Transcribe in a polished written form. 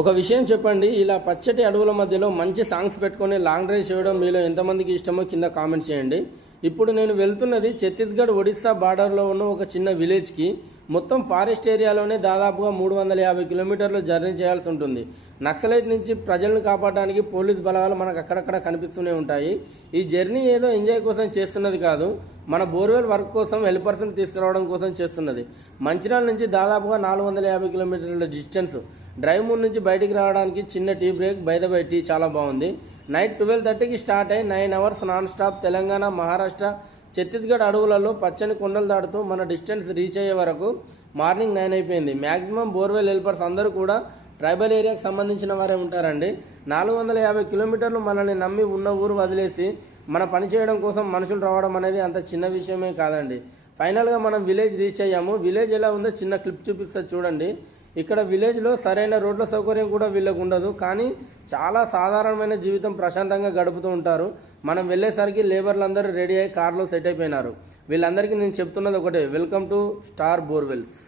ఒక విషయం చెప్పండి, ఇలా పచ్చటి అడవుల మధ్యలో మంచి సాంగ్స్ పెట్టుకొని లాంగ్ డ్రైవ్ చేయడం మీలో ఎంతమందికి ఇష్టమో కింద కామెంట్ చేయండి. ఇప్పుడు నేను వెళ్తున్నది ఛత్తీస్గఢ్ ఒడిస్సా బార్డర్లో ఉన్న ఒక చిన్న విలేజ్కి. మొత్తం ఫారెస్ట్ ఏరియాలోనే దాదాపుగా 350 కిలోమీటర్లు జర్నీ చేయాల్సి ఉంటుంది. నక్సలైట్ నుంచి ప్రజలను కాపాడడానికి పోలీస్ బలగాలు మనకు అక్కడక్కడ కనిపిస్తూనే ఉంటాయి. ఈ జర్నీ ఏదో ఎంజాయ్ కోసం చేస్తున్నది కాదు, మన బోర్వెల్ వర్క్ కోసం హెల్పర్స్ని తీసుకురావడం కోసం చేస్తున్నది. మంచిర్యాల నుంచి దాదాపుగా 450 కిలోమీటర్ల డిస్టెన్స్. డ్రైవ్ మూడ్ నుంచి బయటికి రావడానికి చిన్న tea break. By the by tea చాలా బాగుంది. నైట్ 12:30కి స్టార్ట్ అయ్యి 9 hours non stop. Telangana, Maharashtra, Chhattisgarh అడవులలో పచ్చని కొండలు దాటుతూ మన డిస్టెన్స్ రీచ్ అయ్యే వరకు మార్నింగ్ 9 అయిపోయింది. మ్యాక్సిమం బోర్వెల్ హెల్పర్స్ అందరూ కూడా ట్రైబల్ ఏరియాకి సంబంధించిన వారే ఉంటారండి. 450 కిలోమీటర్లు మనల్ని నమ్మి ఉన్న ఊరు వదిలేసి మన పని చేయడం కోసం మనుషులు రావడం అనేది అంత చిన్న విషయమే కాదండి. ఫైనల్గా మనం విలేజ్ రీచ్ అయ్యాము. విలేజ్ ఎలా ఉందో చిన్న క్లిప్ చూపిస్తా చూడండి. ఇక్కడ విలేజ్లో సరైన రోడ్ల సౌకర్యం కూడా వీళ్ళకు ఉండదు, కానీ చాలా సాధారణమైన జీవితం ప్రశాంతంగా గడుపుతూ ఉంటారు. మనం వెళ్ళేసరికి లేబర్లు అందరూ రెడీ అయ్యి కార్లో సెట్ అయిపోయినారు. వీళ్ళందరికీ నేను చెప్తున్నది ఒకటే, వెల్కమ్ టు స్టార్ బోర్వెల్స్.